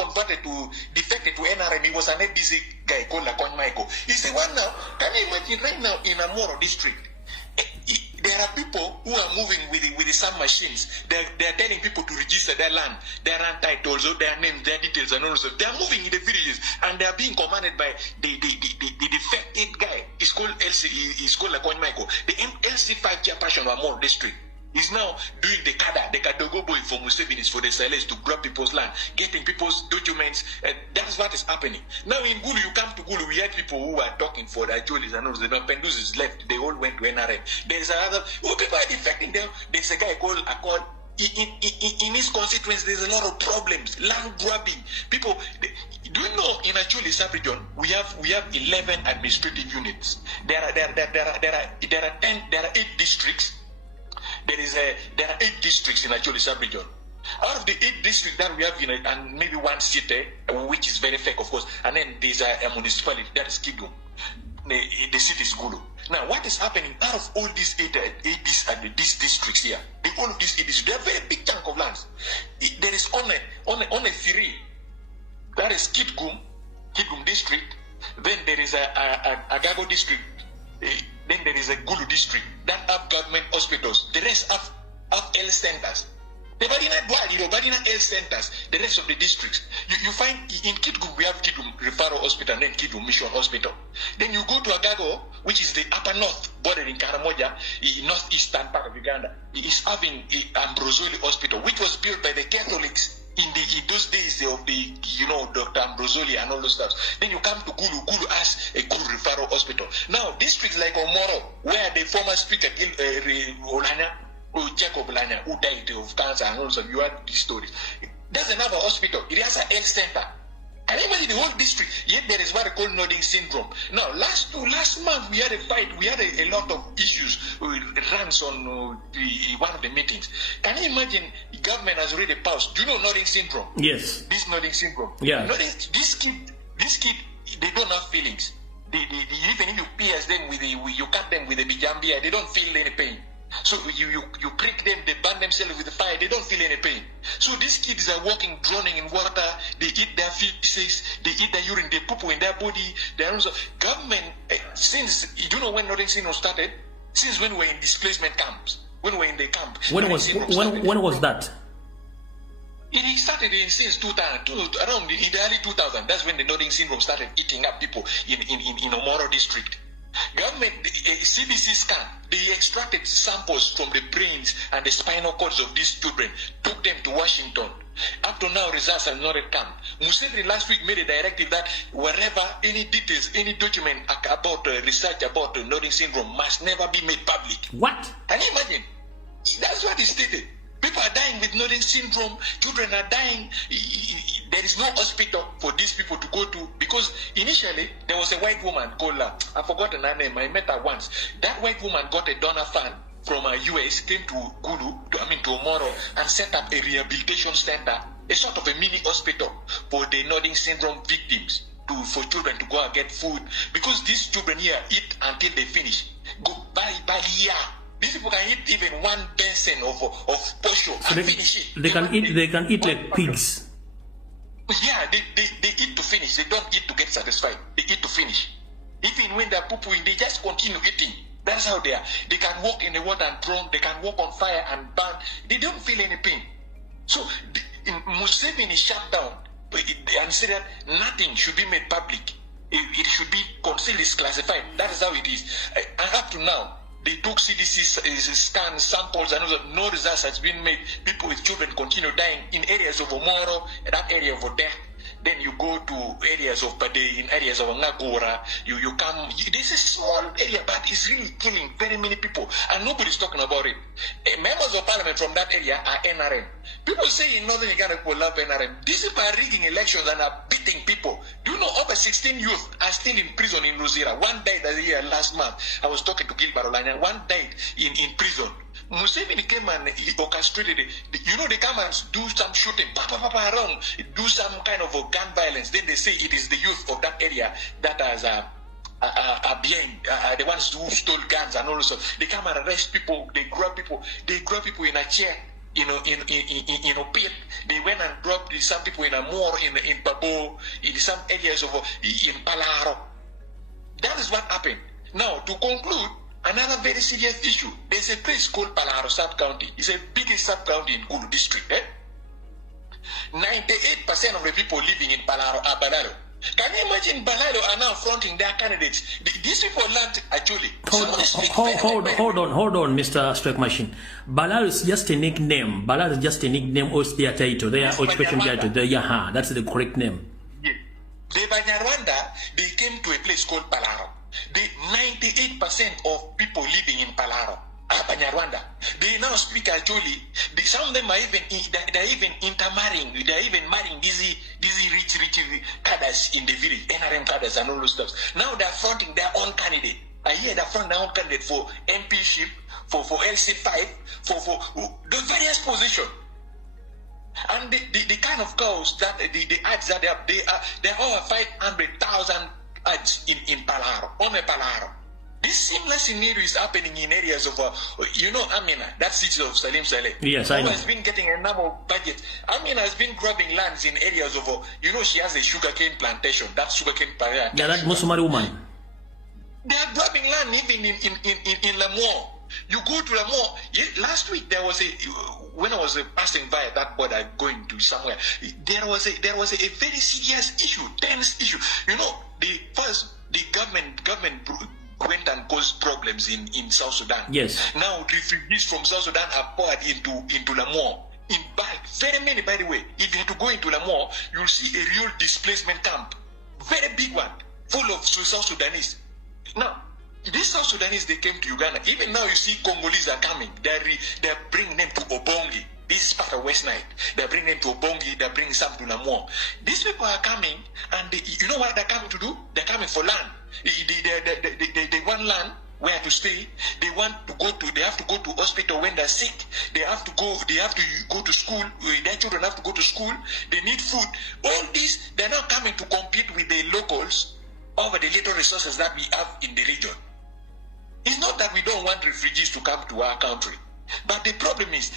defected to NRM. He was an FDC guy called Lakon Michael. He's the one now. Can you imagine right now in Amoro district? There are people who are moving with the sub machines. They're telling people to register their land, their land titles, or their names, their details, and all that. They are moving in the villages, and they are being commanded by the defected guy. He's called LC. He's called Lakon Michael. The LC5 chairperson of Amor district is now doing the Kadogo boy for Museveni for the Sales to grab people's land, getting people's documents. That's what is happening. Now in Gulu, you come to Gulu, we had people who are talking for the Ajolis and all the Pendus is left. They all went to NRM. There's another, people are defecting them. There's a guy called Accord. In his constituency, there's a lot of problems, land grabbing. People, do you know in Acholi sub-region we have 11 administrative units. There are 8 districts. There are 8 districts in Acholi sub-region. Out of the 8 districts that we have and maybe one city, which is very fake, of course, and then there's a municipality that is Kigum. The city is Gulu. Now, what is happening out of all these 8 districts here? All of these 8 districts, they are very big chunk of lands. There is only 3. That is Kidgum district. Then there is a Agago district. Then there is a Gulu district that have government hospitals. The rest have health centers. The Badina Dwali, Badina health centers. The rest of the districts. You find in Kidgum we have Kidgum Referral Hospital and then Kidgum Mission Hospital. Then you go to Agago, which is the upper north border in Karamoja, northeastern part of Uganda. It is having Ambrosoli Hospital, which was built by the Catholics in those days of the Dr. Ambrosoli and all those stuff. Then you come to Gulu. Gulu has a Gulu Referral Hospital. Now districts like Omoro, where the former speaker Olanya or Jacob Olanya, who died of cancer and all that, you heard these stories, doesn't have a hospital. It has a health center. And even in the whole district, yet there is what they call nodding syndrome. Now, last month we had a fight. We had a lot of issues with rants on one of the meetings. Can you imagine the government has already passed? Do you know nodding syndrome? Yes. This nodding syndrome. Yeah. This kid, they don't have feelings. Even if you pierce them you cut them with a bijambia, they don't feel any pain. So you prick them, they burn themselves with the fire, they don't feel any pain. So these kids are walking, drowning in water, they eat their feces, they eat their urine, they poop in their body. They are also government, since, you don't know when nothing syndrome started? Since when we were in displacement camps. When we were in the camp. When was that? It started since 2000, around in the early 2000s. That's when the nodding syndrome started eating up people in Omoro district. Government CBC scan, they extracted samples from the brains and the spinal cords of these children, took them to Washington. Up to now, results have not come. Museveni last week made a directive that wherever any details, any document about research about nodding syndrome must never be made public. What? Can you imagine? That's what he stated. People are dying with nodding syndrome. Children are dying. There is no hospital for these people to go to because initially there was a white woman called, I forgot her name, I met her once. That white woman got a donor fund from US, came to to Omoro and set up a rehabilitation center, a sort of a mini hospital for the nodding syndrome victims, for children to go and get food. Because these children here eat until they finish. Go by year. These people can eat even one basin of posho and finish it. They can eat like pigs. Yeah, they eat to finish. They don't eat to get satisfied. They eat to finish. Even when they're poo-pooing, they just continue eating. That's how they are. They can walk in the water and drown. They can walk on fire and burn. They don't feel any pain. So Museveni shut down and said that nothing should be made public. It should be concealed, classified. That is how it is. And up to now, they took CDC scan samples and no results has been made. People with children continue dying in areas of Omoro, that area of death. Then you go to areas of Pade, in areas of Ngagora. You come. This is a small area, but it's really killing very many people, and nobody's talking about it. Members of parliament from that area are NRM. People say in Northern Uganda people love NRM. These people are rigging elections and are beating people. Do you know over 16 youth are still in prison in Luzira? One died last month. I was talking to Gilbert Olanya. One died in prison. Museveni came and he orchestrated it. They come and do some shooting, around, do some kind of gun violence. Then they say it is the youth of that area that has the ones who stole guns and all this stuff. They come and arrest people. They grab people in a chair. In a pit. They went and dropped some people in a moor in Babo, in some areas of in Palaro. That is what happened. Now to conclude. Another very serious issue. There's a place called Palaro sub-county. It's the biggest sub-county in Gulu district. 98% of the people living in Palaro are Balalo. Can you imagine Balalo are now fronting their candidates? These people learned actually. Hold on, Mr. Strike Machine. Balalo is just a nickname. Balalo is just a nickname or their title. Their occupation title. That's the correct name. Yes. The Banyarwanda, they came to a place called Palaro. The 98% of people living in Palaro are Banyarwanda. They now speak Acholi. Some of them are even intermarrying. They are even marrying these rich cadres in the village, NRM cadres and all those stuff. Now they are fronting their own candidate. I hear they are fronting their own candidate for MPship, for LC5, for the various positions. And the kind of cows that the ads that they are over 500,000 ads in Palaro, on a Palaro. This similar scenario is happening in areas of, Amina, that city of Salim Saleh. Yes, I know. Who has been getting a number of budgets. Amina has been grabbing lands in areas of, she has a sugarcane plantation. That sugarcane plantation. Yeah, that Musumari woman. They are grabbing land even in Lamour. You go to Lamour. Last week there was when I was passing by that border going to somewhere, there was a very serious issue, tense issue. The government went and caused problems in South Sudan. Yes. Now refugees from South Sudan are poured into Lamour. In bulk, very many, by the way. If you have to go into Lamour, you'll see a real displacement camp, very big one, full of South Sudanese. Now, these South Sudanese, they came to Uganda. Even now, you see Congolese are coming. They're bringing them to Obongi. This is part of West Nile. They're bringing them to Obongi. They're bringing some to Lamour. These people are coming, and you know what they're coming to do? They're coming for land. They want land where to stay. They have to go to hospital when they're sick. They have to go to school. Their children have to go to school. They need food. All this, they're now coming to compete with the locals over the little resources that we have in the region. It's not that we don't want refugees to come to our country, but the problem is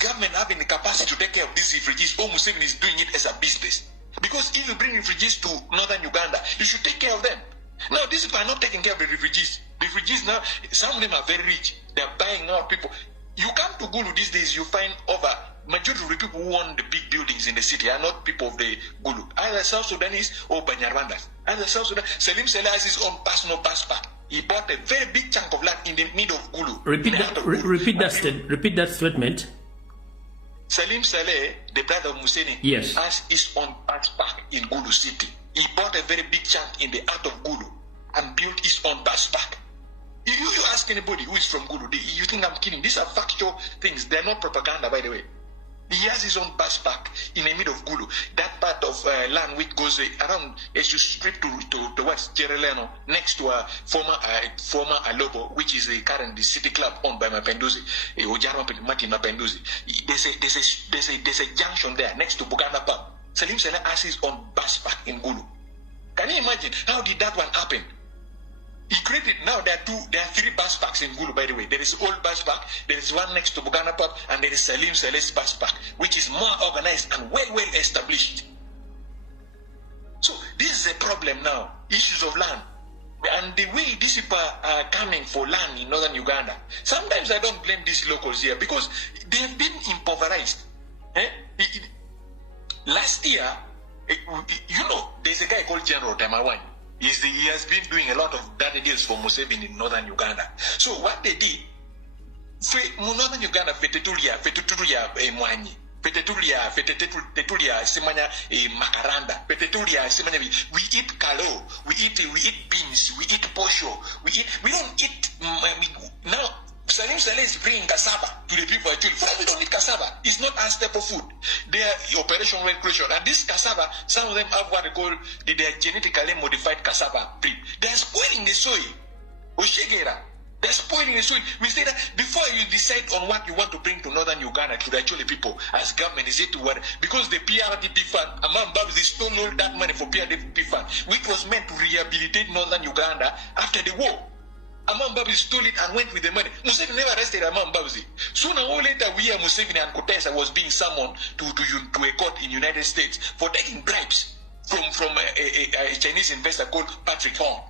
government having the capacity to take care of these refugees. Omusilikale is doing it as a business. Because if you bring refugees to northern Uganda, you should take care of them. Now, these people are not taking care of the refugees. The refugees now, some of them are very rich. They're buying out people. You come to Gulu these days, you find over majority of the people who own the big buildings in the city are not people of the Gulu, either South Sudanese or Banyarwandas. Either South Sudan, Salim Saleh has his own personal bus park. He bought a very big chunk of land in the middle of Gulu. Repeat that statement. Salim Saleh, the brother of Museni, yes, has his own bus park in Gulu city. He bought a very big chunk in the heart of Gulu and built his own bus park. You ask anybody who is from Gulu, you think I'm kidding. These are factual things. They're not propaganda, by the way. He has his own bus park in the middle of Gulu. That part of land which goes around as you strip to what's Jereleno, next to a former Alobo, which is currently city club owned by Mapenduzi, Martin Mapenduzi. There's a junction there next to Buganda Pub. Salim Saleh has his own bus park in Gulu. Can you imagine how did that one happen? He created, now there are 3 bus parks in Gulu, by the way. There is old bus park, there is one next to Buganda Pub, and there is Salim Saleh's bus park, which is more organized and well established. So this is a problem now, issues of land. And the way these people are coming for land in northern Uganda, sometimes I don't blame these locals here because they have been impoverished. Last year, there's a guy called General Tamawani. He has been doing a lot of dirty deals for Museveni in northern Uganda. So what they did, northern Uganda, fetetulia mwanyi, fetetulia simanya makaranda, fetetulia simanya. We eat kalo, we eat beans, we eat posho, we don't eat now. Salim Saleh is bringing cassava to the people. We don't eat cassava. It's not a staple food. They are operation recreation. And this cassava, some of them have what they call the genetically modified cassava breed. They're spoiling the soil. They're spoiling the soil. We say that before you decide on what you want to bring to northern Uganda to the actual people, as government, is it to what? Because the PRDP fund, among Babs, they stole all that money for PRDP fund, which was meant to rehabilitate northern Uganda after the war. Amam Babuzi stole it and went with the money. Museveni never arrested Amam Babuzi. Sooner or later, Museveni and Kotesa was being summoned to a court in the United States for taking bribes from a Chinese investor called Patrick Horn.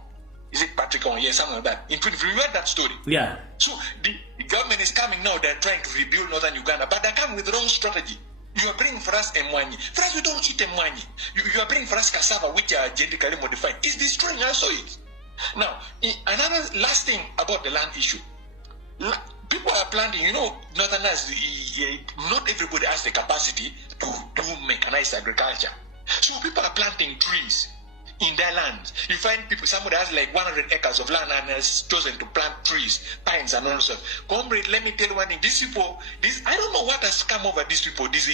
Is it Patrick Horn? Yeah, something like that. If you remember that story. Yeah. So the government is coming now. They're trying to rebuild northern Uganda, but they're coming with the wrong strategy. You are bringing for us emwanyi. For us, we don't eat emwanyi. You are bringing for us cassava, which are genetically modified. It's destroying our soils. Now, another last thing about the land issue. People are planting, northerners, not everybody has the capacity to do mechanized agriculture. So people are planting trees in their lands. You find people, somebody has like 100 acres of land and has chosen to plant trees, pines and all stuff. Comrade, let me tell you one thing. These people, I don't know what has come over these people, these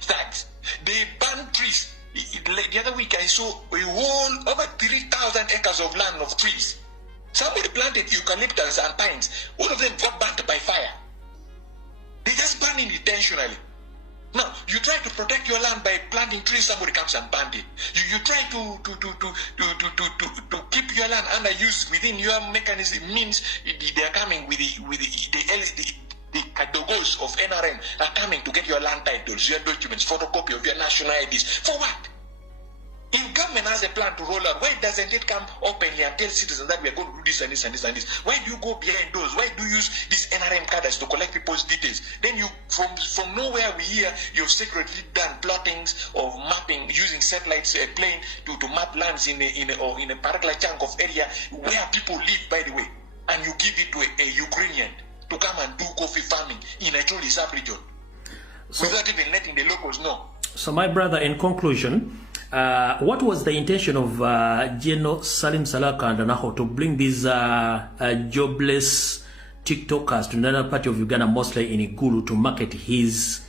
thugs. They burn trees. The other week I saw a whole over 3,000 acres of land of trees. Somebody planted eucalyptus and pines. All of them got burnt by fire. They just burn it intentionally. Now you try to protect your land by planting trees. Somebody comes and burns it. You try to keep your land under use within your mechanism. Means they are coming with the cadogos of NRM are coming to get your land titles, your documents, photocopy of your national IDs. For what? If government has a plan to roll out, why doesn't it come openly and tell citizens that we are going to do this and this and this and this? Why do you go behind doors? Why do you use these NRM cadres to collect people's details? Then you, from nowhere we hear you've secretly done plottings of mapping using satellites, plane to map lands in a particular chunk of area where people live, by the way, and you give it to a Ukrainian to come and do coffee farming in a truly sub-region without even letting the locals know. So my brother, in conclusion, what was the intention of General Salim Saleh Kandanaho to bring these jobless TikTokers to another part of Uganda, mostly in Igulu, to market his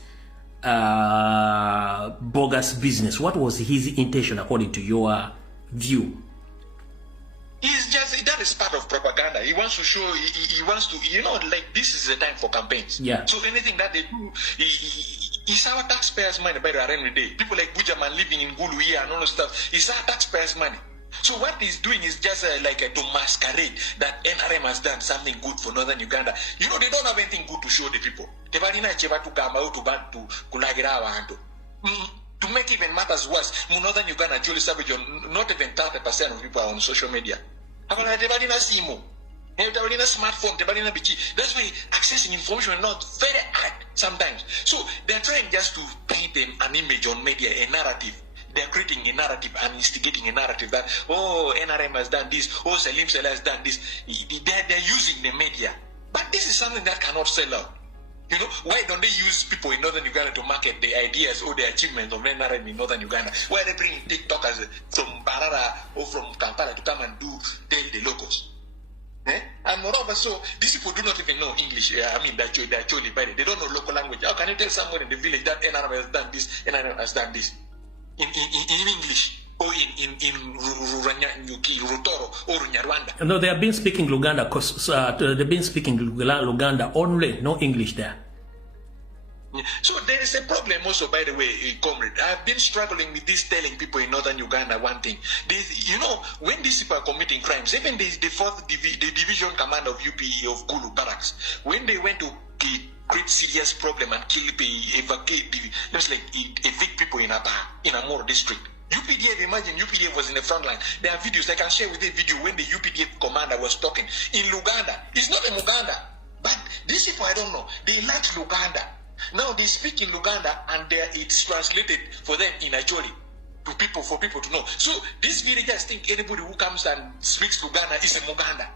bogus business? What was his intention according to your view? That is part of propaganda. He wants to show, he wants to, like this is the time for campaigns. Yeah. So anything that they do, it's our taxpayers' money by the end of the day. People like Bujaman living in Gulu here and all that stuff, it's our taxpayers' money. So what he's doing is just to masquerade that NRM has done something good for northern Uganda. They don't have anything good to show the people. To make even matters worse, northern Uganda, not even 30% of people are on social media. Smartphone, that's why accessing information is not very hard sometimes. So they're trying just to paint an image on media, a narrative. They're creating a narrative and instigating a narrative that, oh, NRM has done this, oh, Salim Salah has done this. They're using the media. But this is something that cannot sell out. You know, why don't they use people in northern Uganda to market the ideas or the achievements of NRM in northern Uganda? Why they bring TikTokers from Barara or from Kampala to come and tell the locals? And moreover, so these people do not even know English. They're actually by they don't know local language. How can you tell someone in the village that NRM has done this, NRM has done this in English or in Rutoro or Nyarwanda? No, they have been speaking Luganda because they've been speaking Luganda only, no English there. So there is a problem also, by the way, comrade. I've been struggling with this, telling people in northern Uganda one thing. When these people are committing crimes, even the division command of UPE of Gulu barracks, when they went to create serious problem and evict people in Amur district. UPDF, imagine UPDF was in the front line. There are videos, I can share with you a video when the UPDF commander was talking in Luganda. It's not in Luganda, but these people, I don't know, they like Luganda. Now they speak in Luganda and it's translated for them in Acholi for people to know. So these villagers think anybody who comes and speaks Luganda is a Muganda.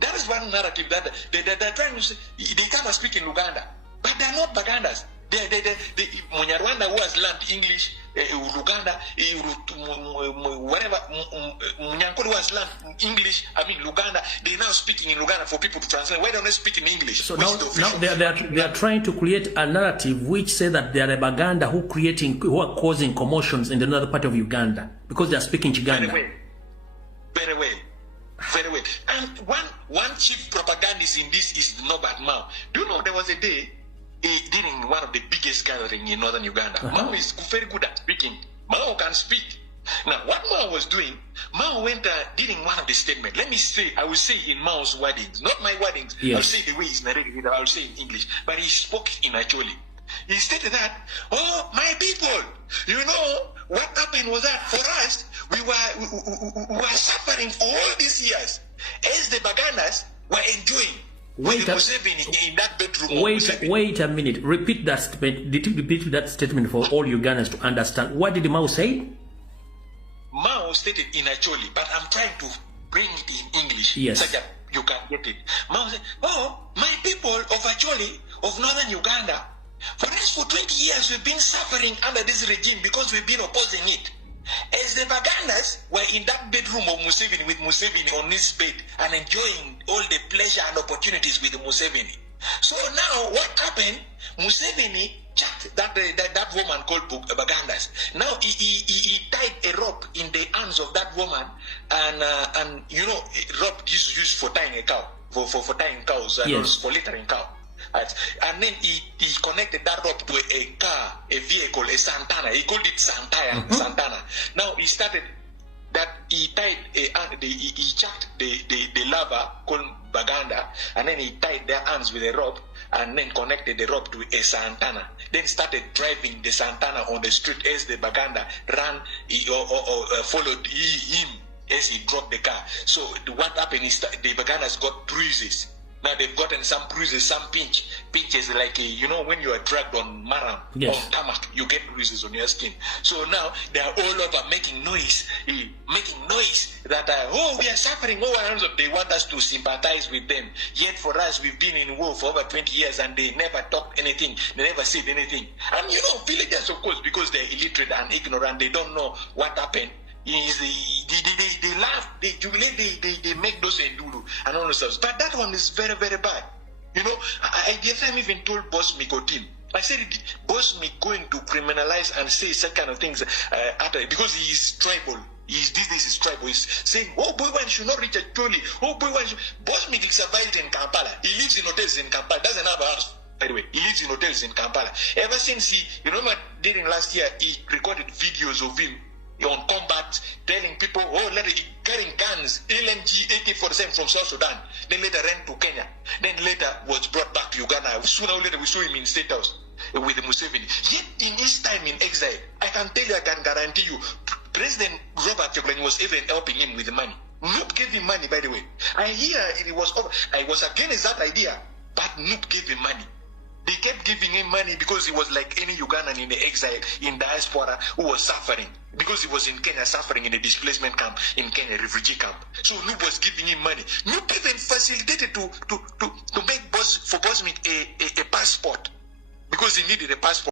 That is one narrative that they're trying to say. They come and speak in Luganda, but they're not Bagandas. Munyarwanda who has learned English, Luganda, whatever, Munyankuru who has learned English, Luganda, they're now speaking in Luganda for people to translate. Why don't they speak in English? So now they are trying to create a narrative which say that they are a Baganda who are causing commotions in the northern part of Uganda because they are speaking Chiganda. Very well. And one chief propagandist in this is Norbert Mao. Do you know there was a day during one of the biggest gatherings in northern Uganda. Mao is very good at speaking. Mao can speak. Now, what Mao was doing, Mao went during one of the statements. I will say in Mao's wordings, not my wordings. Yes. I'll say the way he's narrated, I'll say in English. But he spoke in Acholi. He stated that, oh, my people, what happened was that for us, we were suffering for all these years as the Baganas were enjoying. Wait a minute. Repeat that statement. Did you repeat that statement for all Ugandans to understand? What did Mao say? Mao stated in Acholi, but I'm trying to bring it in English so that you can get it. Mao said, oh, my people of Acholi, of northern Uganda, for us for 20 years we've been suffering under this regime because we've been opposing it. As the Baganas were in that bedroom of Museveni with Museveni on his bed and enjoying all the pleasure and opportunities with Museveni. So now what happened? Museveni checked that woman called Bagandas. Now he tied a rope in the arms of that woman and rope is used for tying a cow, for tying cows and for littering cow. And then he connected that rope to a car, a vehicle, a Santana. He called it Santana. Now he started that he tied he chucked the lava called Baganda, and then he tied their hands with a rope and then connected the rope to a Santana. Then started driving the Santana on the street as the Baganda ran or followed him as he dropped the car. So what happened is that the Bagandas got bruises. Now they've gotten some bruises, some pinches like when you are dragged on maram, on tarmac, you get bruises on your skin. So now they are all over making noise that we are suffering. They want us to sympathize with them. Yet for us, we've been in war for over 20 years and they never talked anything. They never said anything. And villagers, of course, because they're illiterate and ignorant, they don't know what happened. They laugh, they jubilate, they make those enduro and all those stuff. But that one is very, very bad. I even told Boss Miko team. I said, Boss Miko going to criminalize and say such kind of things because he is tribal. This is tribal. He's saying, oh, boy, one should not reach a trolley. Oh, boy, one should. Boss Miko survived in Kampala. He lives in hotels in Kampala. Doesn't have a house. By the way, he lives in hotels in Kampala. Ever since during last year, he recorded videos of him on combat, telling people, carrying guns, LMG, AK-47 from South Sudan. Then later ran to Kenya. Then later was brought back to Uganda. Sooner or later we saw him in State House with Museveni. Yet in his time in exile, I can guarantee you, President Robert Kyagulanyi was even helping him with money. Noop gave him money, by the way. I hear it was over. I was against that idea, but Noop gave him money. They kept giving him money because he was like any Ugandan in the exile, in diaspora, who was suffering. Because he was in Kenya suffering in a displacement camp, in Kenya, refugee camp. So Noop was giving him money. Noop even facilitated to make Bosmik a passport. Because he needed a passport.